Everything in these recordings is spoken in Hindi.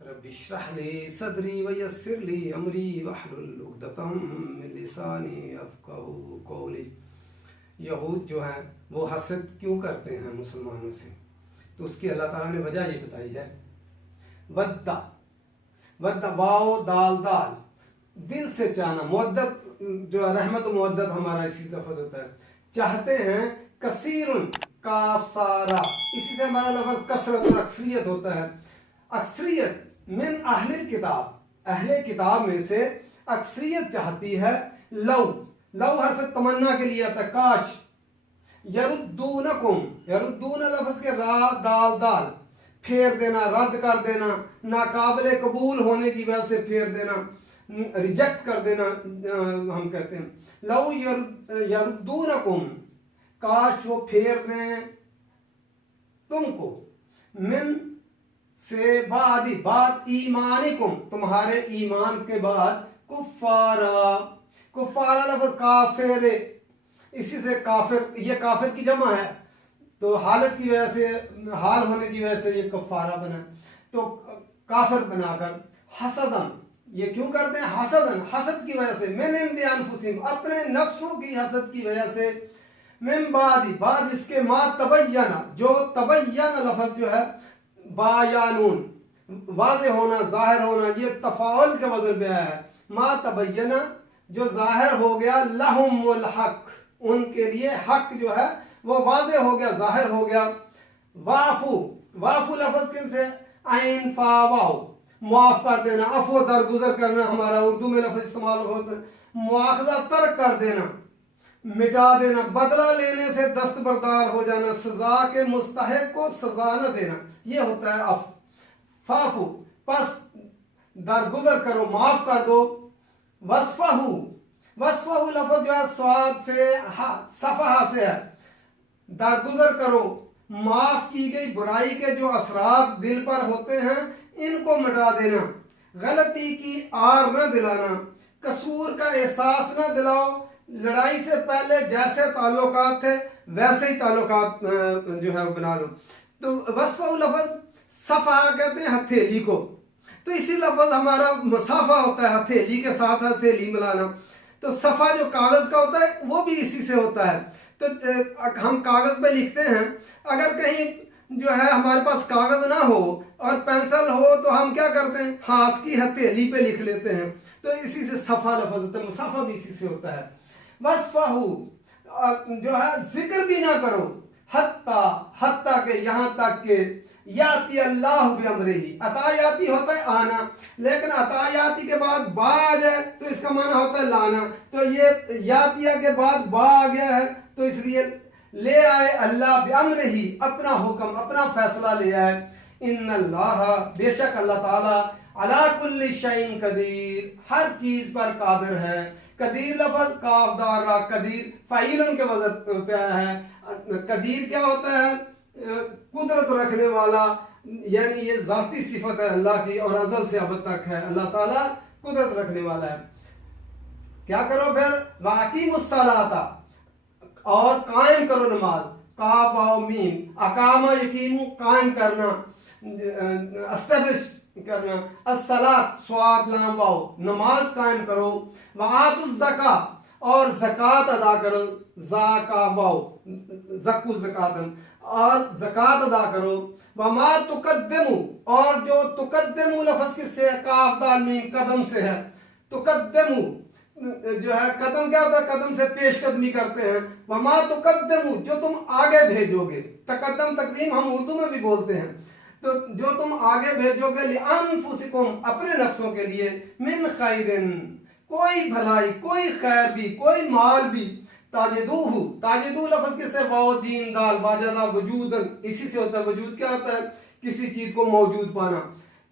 रब्बि इश्रह ली सदरी वयस्सिर ली अमरी वहलुल उक़दतम मिन लिसानी यफ़क़हू क़ौली। यहूद जो है वो हसद क्यों करते हैं मुसलमानों से, तो उसकी अल्लाह ताला ने वजह ये बताई है। वद्दा वद्दा वाओ दाल दाल, दिल से चाहना, मुवद्दत जो रहमत मुवद्दत हमारा इसी लफ्ज़ होता है। चाहते हैं कसीरुन काफ सारा, इसी से हमारा लफ्ज़ कसरत और अक्सरियत होता है। अक्सरियत मिन अहले किताब, अहले किताब में से अक्सरियत चाहती है। लव लव हर्फ तमन्ना के लिए आता, काश। यरुद्दूनकुम, यरुद्दून लफ्ज़ के रा दाल दाल, फेर देना, रद्द कर देना, नाकाबिले कबूल होने की वजह से फेर देना, रिजेक्ट कर देना हम कहते हैं। लव यरुद्दूनकुम, काश वो फेर दें तुमको, मिन से बादी बाद ईमानिकुम, तुम्हारे ईमान के बाद, कुफारा, कुफारा लफ्ज़ काफिर, इसी से काफिर, ये काफिर की जमा है, तो हालत की वजह से, हाल होने की वजह से ये कफारा बना। तो काफिर बनाकर हसदन, ये क्यों करते हैं? हसदन, हसद की वजह से, मिन इंदि अनफुसिहिम, अपने नफ्सों की हसद की वजह से। मिन बादी, बाद इसके, मा तबय्यना, जो तबय्यना लफ्ज़ जो है बायानून, वाज़े होना, जाहिर होना, ये तफाउल के वज़न पे आया है। मा तबय्यना, जो जाहिर हो गया, लहुमुल हक, उनके लिए हक जो है वो वाज़े हो गया, जाहिर हो गया। वाफू, वाफू लफ्ज़ किन से? आइन फा वाओ, मुआफ़ कर देना, अफो दरगुजर करना, हमारा उर्दू में लफ्ज़ इस्तेमाल होता है। मुआखज़ा तर्क कर देना, मिटा देना, बदला लेने से दस्तबरदार हो जाना, सजा के मुस्तहिक को सजा न देना, ये होता है अफ। फाफू, बस दरगुजर करो, माफ कर दो। वस्फहू, वस्फहू लफ्ज़ जो है स्वाद फे सफहा से है, दरगुजर करो, माफ की गई बुराई के जो असरात दिल पर होते हैं इनको मिटा देना। गलती की आर न दिलाना, कसूर का एहसास न दिलाओ। लड़ाई से पहले जैसे ताल्लुकात थे वैसे ही ताल्लुकात जो है बना लो। तो वस्फहू लफ्ज़ सफा कहते हैं हथेली को, तो इसी लफ्ज़ हमारा मुसाफा होता है, हथेली के साथ हथेली मिलाना। तो सफ़ा जो कागज़ का होता है वो भी इसी से होता है। तो हम कागज़ पे लिखते हैं, अगर कहीं जो है हमारे पास कागज़ ना हो और पेंसिल हो तो हम क्या करते हैं, हाथ की हथेली पे लिख लेते हैं। तो इसी से सफ़ा लफ्ज़ होता है, मुसाफा भी इसी से होता है। वस्फहू जो है जिक्र भी ना करो, हत्ता, हत्ता के, यहाँ तक के, याती अल्लाह बिअमरिही, अतायाती होता है आना, लेकिन अतायाती के बाद बा आ जाए तो इसका माना होता है लाना। तो ये यातिया के बाद बा आ गया है, तो इसलिए ले आए अल्लाह बिअमरिही, अपना हुक्म, अपना फैसला ले आए। इन्नल्लाह, बेशक अल्लाह ताला, अला कुल्ली शैइन कदीर, हर चीज पर कादिर है। कदीर लफ्ज़ काफदार रा, कदीर फ़ाइलन के वज़न पे आया है। कदीर क्या होता है? कुदरत रखने वाला, यानी ये ज़ाती सिफत है अल्लाह की और अज़ल से अब तक है। अल्लाह ताला कुदरत रखने वाला है। क्या करो फिर? वाक़ीमुस्सलाता, और कायम करो नमाज। काफ आओ मीम, अकामा यकीमु, कायम करना, एस्टेब्लिश करना। अस्सलात, स्वाद लाम वाओ, नमाज कायम करो। वआतुज़ ज़का, और ज़कात अदा करो। ज़ाका वाओ, ज़क्कु ज़कातन, और ज़कात अदा करो। वमा तुकद्दिमु, और जो तुकद्दिमु लफ्ज़ किससे है? काफ दाल मीम, कदम से है। तुकद्दिमु जो है कदम क्या होता है? कदम से पेशकदमी करते हैं। वमा तुकद्दिमु, जो तुम आगे भेजोगे। तकद्दम तकदीम हम उर्दू में भी बोलते हैं। तो जो तुम आगे भेजोगे, लिअनफुसिकुम, अपने नफ्सों के लिए, मिन खैरिन, कोई भलाई, कोई खैर भी, कोई माल भी, ताजिदूहु, ताजिदू लफ्ज़ किससे? वाओ जीम दाल, वाजदा वजूदन, इसी से होता है। वजूद क्या होता है? किसी चीज को मौजूद पाना।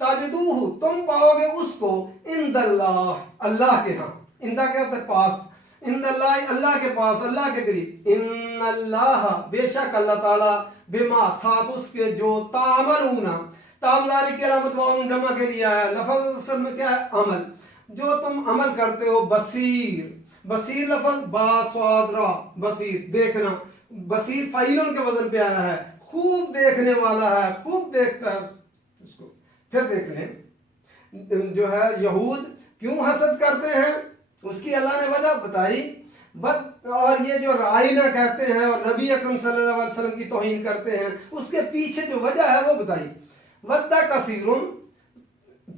ताजिदूहु, तुम पाओगे उसको, इंदल्लाह, अल्लाह के यहाँ। इंदा क्या होता है? पास। इंदल्लाह, अल्लाह के पास, अल्लाह के करीब। इन्नल्लाह, बेशक अल्लाह ताला, बिमा, साथ उसके, जो तामलूना, तामजारी की अलामत वाउन जमा के लिए आया। लफ्ज़ असल में क्या है? अमल, जो तुम अमल करते हो। बसीर, बसीर लफ्ज़ बा स्वाद रा, बसीर देखना, बसीर फ़ाइलों के वजन पे आया है, खूब देखने वाला है, खूब देखता है उसको। फिर देख लें जो है यहूद क्यों हसद करते हैं, उसकी अल्लाह ने वजह बताई। और ये जो राइना कहते हैं और नबी अकरम सल्लल्लाहु अलैहि वसल्लम की तौहीन करते हैं, उसके पीछे जो वजह है वो बताई। वद्दा कसीरुन,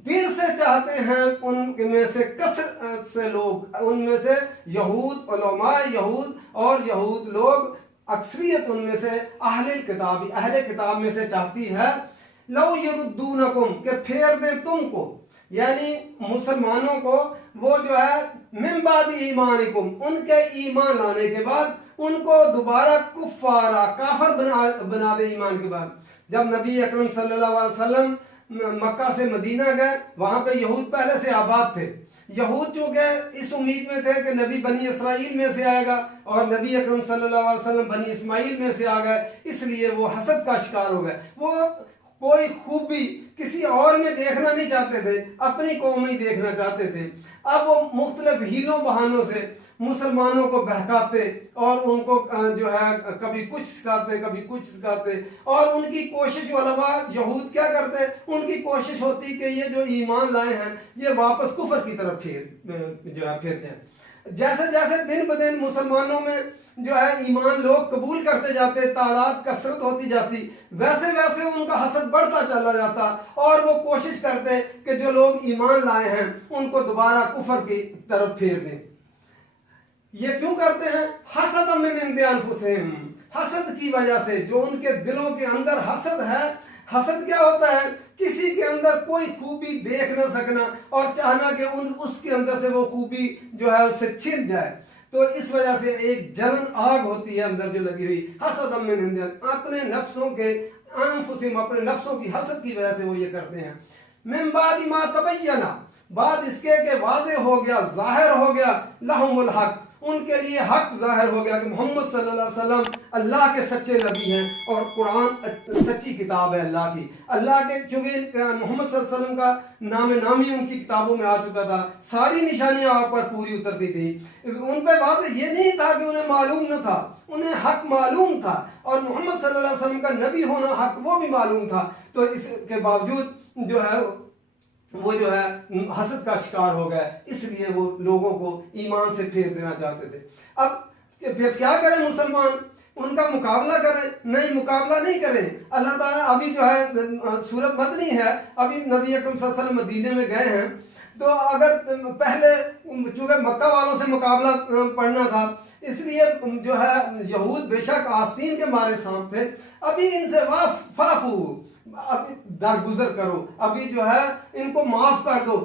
दिल से चाहते हैं उनमें से कसरत से लोग, उनमें से यहूद, उलमा यहूद और यहूद लोग, अक्सरियत उनमें से अहले किताब, अहले किताब में से चाहती है लौ यरुद्दूनकुम, के फेर दें तुमको, यानी मुसलमानों को, वो जो है मिन बाद ईमानिकुम, उनके ईमान लाने के बाद उनको दोबारा कुफारा, काफर बना दे ईमान के बाद। जब नबी अकरम सल्लल्लाहु अलैहि वसल्लम मक्का से मदीना गए, वहां पे यहूद पहले से आबाद थे। यहूद चूंकि इस उम्मीद में थे कि नबी बनी इसराइल में से आएगा और नबी अकरम सल्लल्लाहु अलैहि वसल्लम बनी इस्माइल में से आ गए, इसलिए वो हसद का शिकार हो गए। वो कोई खूबी किसी और में देखना नहीं चाहते थे, अपनी कौम में ही देखना चाहते थे। अब वो मुख्तलिफ हीलों बहानों से मुसलमानों को बहकाते और उनको जो है कभी कुछ सिखाते, कभी कुछ सिखाते। और उनकी कोशिश वाला यहूद क्या करते, उनकी कोशिश होती कि ये जो ईमान लाए हैं ये वापस कुफर की तरफ जो है फिर जाए। जैसे जैसे दिन ब दिन मुसलमानों में जो है ईमान लोग कबूल करते जाते, तादाद कसरत होती जाती, वैसे वैसे उनका हसद बढ़ता चला जाता और वो कोशिश करते कि जो लोग ईमान लाए हैं उनको दोबारा कुफर की तरफ फेर दें। ये क्यों करते हैं? हसद मिन इंदि अनफुसिहिम, हसद की वजह से, जो उनके दिलों के अंदर हसद है। हसद क्या होता है? किसी के अंदर कोई खूबी देख न सकना और चाहना कि उसके अंदर से वो खूबी जो है उससे छिन जाए। तो इस वजह से एक जलन आग होती है अंदर जो लगी हुई। हसद मिन इंदि, अपने नफ्सों के अनफुसिहिम, अपने नफ्सों की हसद की वजह से वो ये करते हैं। मिन बादि मा तबय्यना, बाद इसके के वाज़े हो गया, जाहिर हो गया, लहुमुल हक, उनके लिए हक जाहिर हो गया कि मोहम्मद सल्लल्लाहु अलैहि वसल्लम अल्लाह के सच्चे नबी हैं और कुरान सच्ची किताब है अल्लाह की। अल्लाह के, क्योंकि मोहम्मद सल्लल्लाहु अलैहि वसल्लम का नामी उनकी किताबों में आ चुका था, सारी निशानियां आप पर पूरी उतरती थी। उन पर बात ये नहीं था कि उन्हें मालूम न था, उन्हें हक मालूम था और मोहम्मद सल्लल्लाहु अलैहि वसल्लम का नबी होना हक वो भी मालूम था। तो इसके बावजूद जो है वो जो है हसद का शिकार हो गए, इसलिए वो लोगों को ईमान से फेर देना चाहते थे। अब फिर क्या करें मुसलमान? उनका मुकाबला करें? नहीं, मुकाबला नहीं करें। अल्लाह ताला अभी जो है सूरत मदनी है, अभी नबी अकरम सल्लल्लाहु अलैहि वसल्लम मदीने में गए हैं, तो अगर पहले चूंकि मक्का वालों से मुकाबला पड़ना था, इसलिए जो है यहूद बेशक आस्तीन के मारे सांप थे, अभी इनसे फाफू, अभी दरगुजर करो, अभी जो है इनको माफ कर दो,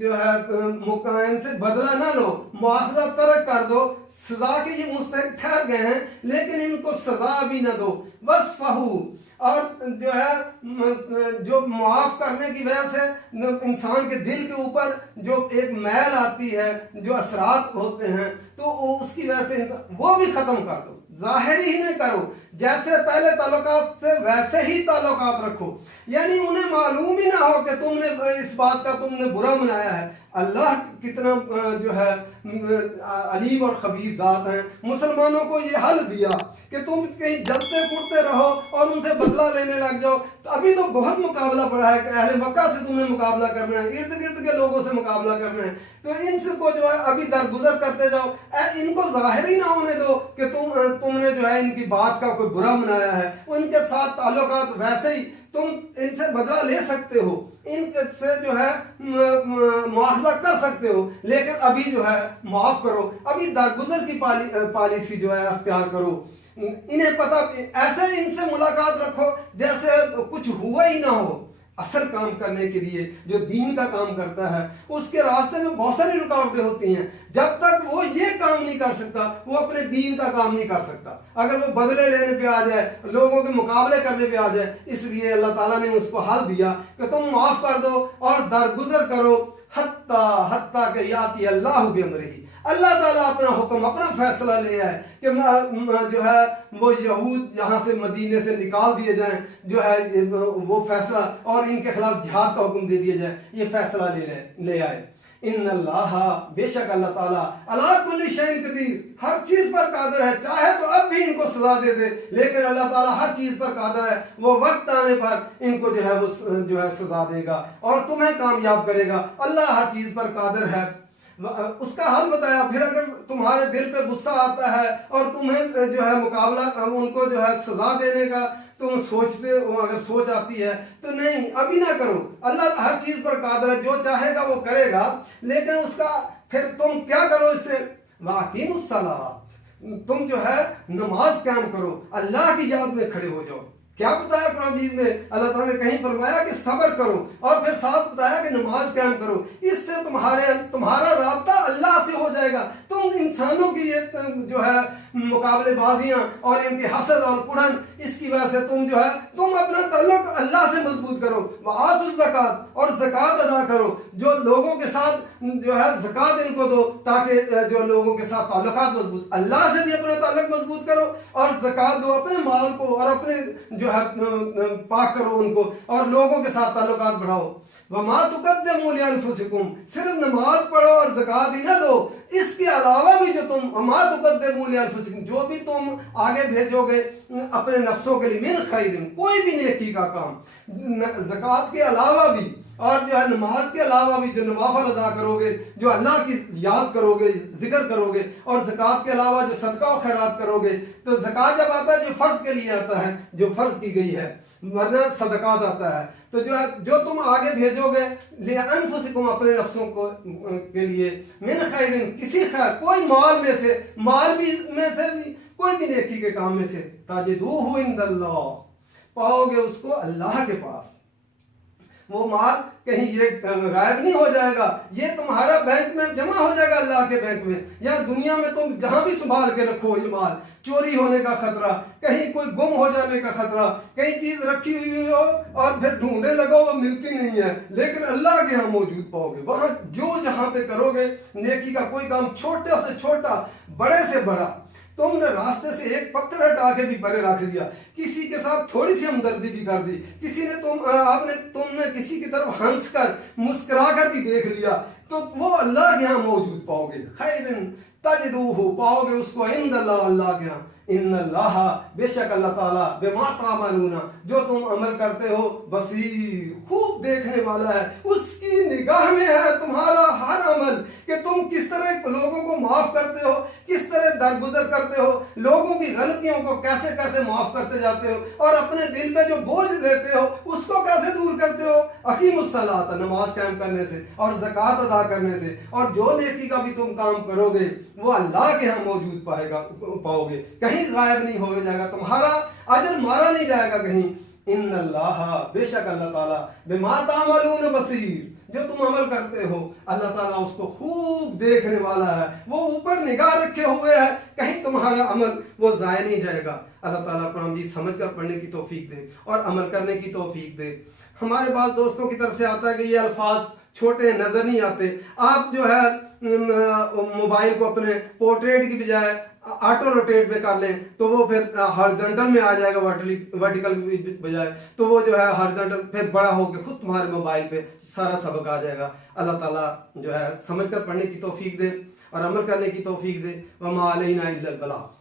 जो है इनसे बदला ना लो, मुआवजा तर्क कर दो, सजा के ये मुस्तहिक ठहर गए हैं लेकिन इनको सजा भी ना दो, बस फहू। और जो है जो मुआफ करने की वजह से इंसान के दिल के ऊपर जो एक मैल आती है, जो असरात होते हैं, तो उसकी वजह से वो भी खत्म कर दो, जाहिर ही नहीं करो। जैसे पहले ताल्लुकात थे वैसे ही ताल्लुकात रखो, यानी उन्हें मालूम ही ना हो कि तुमने इस बात का तुमने बुरा मनाया है। अल्लाह कितना जो है अलीम और खबीर ज़ात हैं। मुसलमानों को ये हल दिया कि तुम कहीं जलते कुड़ते रहो और उनसे बदला लेने लग जाओ, तो अभी तो बहुत मुकाबला पड़ा है कि अहले मक्का से तुमने मुकाबला करना है, इर्द गिर्द के लोगों से मुकाबला करना है, तो इनसे को जो है अभी दरगुजर करते जाओ। इनको जाहिर ही ना होने दो कि तुमने जो है इनकी बात का कोई बुरा मनाया है। उनके साथ ताल्लुकात वैसे ही, तुम इनसे बदला ले सकते हो, इनसे जो है मुआवजा कर सकते हो, लेकिन अभी जो है माफ करो, अभी दरगुजर की पॉलिसी जो है अख्तियार करो। इन्हें पता, ऐसे इनसे मुलाकात रखो जैसे कुछ हुआ ही ना हो। असल काम करने के लिए जो दीन का काम करता है उसके रास्ते में बहुत सारी रुकावटें होती हैं। जब तक वो ये काम नहीं कर सकता वो अपने दीन का काम नहीं कर सकता। अगर वो बदले लेने पे आ जाए, लोगों के मुकाबले करने पे आ जाए, इसलिए अल्लाह ताला ने उसको हल दिया कि तुम माफ कर दो और दरगुजर करो, हत्ता हत्ता के याति अल्लाह बिअमरिही, अल्लाह ताला अपना हुक्म, अपना फैसला ले आए कि जो है वो यहूद यहाँ से मदीने से निकाल दिए जाएं, जो है वो फैसला, और इनके खिलाफ जिहाद का हुक्म दे दिया जाए, ये फैसला ले आए। इन्नल्लाह, बेशक अल्लाह ताला अला कुल्ली शैइन कदीर, हर चीज पर कादिर है, चाहे तो अब भी इनको सजा दे दे, लेकिन अल्लाह ताला हर चीज पर कादिर है, वो वक्त आने पर इनको जो है वो जो है सजा देगा और तुम्हें कामयाब करेगा। अल्लाह हर चीज पर कादिर है। उसका हल बताया। फिर अगर तुम्हारे दिल पे गुस्सा आता है और तुम्हें जो है मुकाबला, उनको जो है सजा देने का तुम सोचते हो, अगर सोच आती है तो नहीं, अभी ना करो। अल्लाह हर चीज पर कादिर है, जो चाहेगा वो करेगा, लेकिन उसका फिर तुम क्या करो, इससे वाक़ीमुस्सलात, तुम जो है नमाज कायम करो, अल्लाह की याद में खड़े हो जाओ। क्या बताया कुरान में, अल्लाह ताला ने कहीं फरमाया कि सब्र करो, और फिर साथ बताया कि नमाज कायम करो। इससे तुम्हारा राब्ता अल्लाह से हो जाएगा। तुम इंसानों की ये जो है मुकाबलेबाजियां और इनके हसद और कुड़न, इसकी वजह से तुम अपना ताल्लुक अल्लाह से मजबूत करो। वातु ज़कात, और ज़कात अदा करो, जो लोगों के साथ जो है ज़कात इनको दो, ताकि जो लोगों के साथ ताल्लुकात मजबूत, अल्लाह से भी अपना ताल्लुक मजबूत करो और ज़कात दो, अपने माल को और अपने जो है पाक करो उनको, और लोगों के साथ ताल्लुकात बढ़ाओ। वमा तुक़द्दिमू लिअन्फुसिकुम, सिर्फ नमाज पढ़ो और ज़कात ही ना दो, इसके अलावा भी जो तुम वमा तुक़द्दिमू लिअन्फुसिकुम, जो भी तुम आगे भेजोगे अपने नफ्सों के लिए, मिन खैरिन, कोई भी नेकी का काम, ज़कात के अलावा भी और जो है नमाज के अलावा भी जो नवाफल अदा करोगे, जो अल्लाह की याद करोगे, जिक्र करोगे, और ज़कात के अलावा जो सदका और खैरात करोगे, तो ज़कात जब आता है जो फ़र्ज के लिए आता है, जो फ़र्ज की गई है, वरना सदकात आता है। तो जो तुम आगे भेजोगे लिअन्फुसिकुम, अपने नफ्सों को के लिए, मिन खैरिन, किसी खैर, कोई माल में से, भी कोई भी नेकी के काम में से, ताजिदूहु इंदल्लाह, पाओगे उसको अल्लाह के पास। वो माल कहीं ये गायब नहीं हो जाएगा, ये तुम्हारा बैंक में जमा हो जाएगा, अल्लाह के बैंक में, या दुनिया में तुम जहां भी संभाल के रखो ये माल, चोरी होने का खतरा, कहीं कोई गुम हो जाने का खतरा, कहीं चीज रखी हुई हो और फिर ढूंढने लगो वो मिलती नहीं है, लेकिन अल्लाह के यहाँ मौजूद पाओगे। वहां जो जहां पे करोगे नेकी का कोई काम, छोटे से छोटा, बड़े से बड़ा, तुमने रास्ते से एक पत्थर हटा के भी परे रख दिया, किसी के साथ थोड़ी सी हमदर्दी भी कर दी, किसी ने तुमने किसी की तरफ हंस कर मुस्कुरा कर भी देख लिया, तो वो अल्लाह के यहाँ मौजूद पाओगे। खैरिन तजिदूहु, पाओगे उसको इंदल्लाह, अल्लाह के यहाँ। इन्नल्लाह, बेशक अल्लाह ताला, बिमा तामलूना, जो तुम अमल करते हो, बसीर, खूब देखने वाला है, उसकी निगाह में है तुम्हारा हर अमल, कि तुम किस तरह लोगों को माफ करते हो, किस तरह दरगुजर करते हो, लोगों की गलतियों को कैसे कैसे माफ करते जाते हो, और अपने दिल पे जो बोझ लेते हो उसको कैसे दूर करते हो। अकीमुस्सलात, नमाज कायम करने से और ज़कात अदा करने से, और जो नेकी का भी तुम काम करोगे वो अल्लाह के यहाँ मौजूद पाओगे, कहीं गायब नहीं हो जाएगा, तुम्हारा अजर मारा नहीं जाएगा कहीं। इन्नल्लाह, बेशक अल्लाह ताला, बिमा तामलून बसीर, जो तुम अमल करते हो अल्लाह ताला उसको खूब देखने वाला है, वो ऊपर निगाह रखे हुए है, कहीं तुम्हारा अमल वो जाया नहीं जाएगा। अल्लाह ताला कुरान जी समझ कर पढ़ने की तौफीक दे और अमल करने की तौफीक दे। हमारे पास दोस्तों की तरफ से आता है कि ये अल्फाज छोटे नजर नहीं आते, आप जो है मोबाइल को अपने पोर्ट्रेट की बजाय ऑटो रोटेट पे कर लें तो वो फिर हॉरिजॉन्टल में आ जाएगा, वर्टिकल बजाय, तो वो जो है हॉरिजॉन्टल फिर बड़ा होकर खुद तुम्हारे मोबाइल पे सारा सबक आ जाएगा। अल्लाह ताला जो है समझ कर पढ़ने की तौफीक दे और अमल करने की तौफीक दे। वमा अलैना इल्लल बलाग।